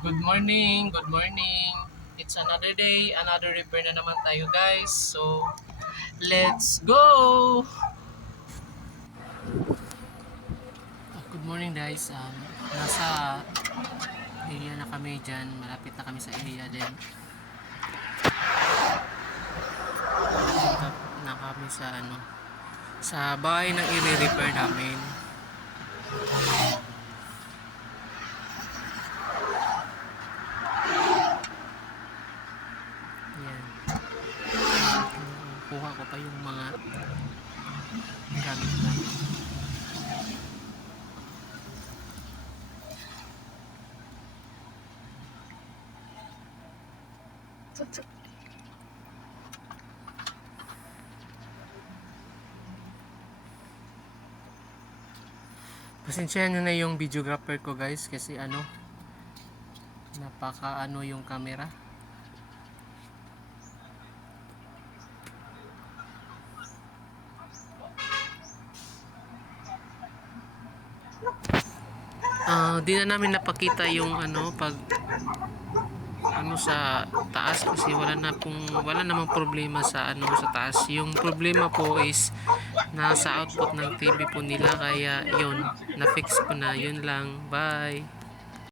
Good morning, good morning. It's another day, another repair na naman tayo guys. So, let's go! Good morning guys. Nasa area na kami dyan. Malapit na kami sa area din. Punta na kami sa sa bahay ng i-repair namin. Yan. Kuha ko pa yung mga gamit namin. Pasensyahan nyo na yung videographer ko guys kasi napaka yung camera. Di na namin napakita yung pag sa taas kasi wala namang problema sa sa taas. Yung problema po is nasa output ng TV po nila kaya yun na fix ko na. Yun lang, bye.